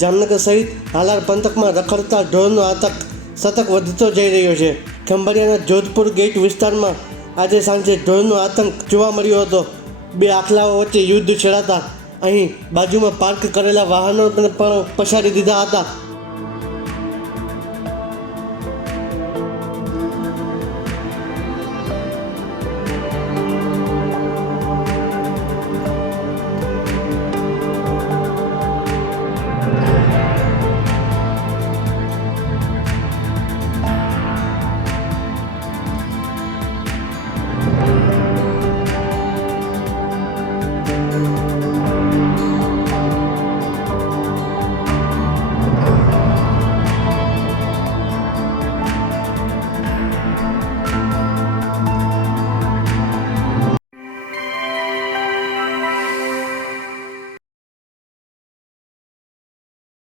જામનગર સહિત હાલાર પંથકમાં રખડતા ઢોરનો આતંક સતત વધતો જઈ રહ્યો છે. ખંભાળિયાના જોધપુર ગેટ વિસ્તારમાં આજે સાંજે ઢોરનો આતંક જોવા મળ્યો હતો. બે આખલાઓ વચ્ચે યુદ્ધ છેડાતા અહીં બાજુમાં પાર્ક કરેલા વાહનો પણ પછાડી દીધા હતા.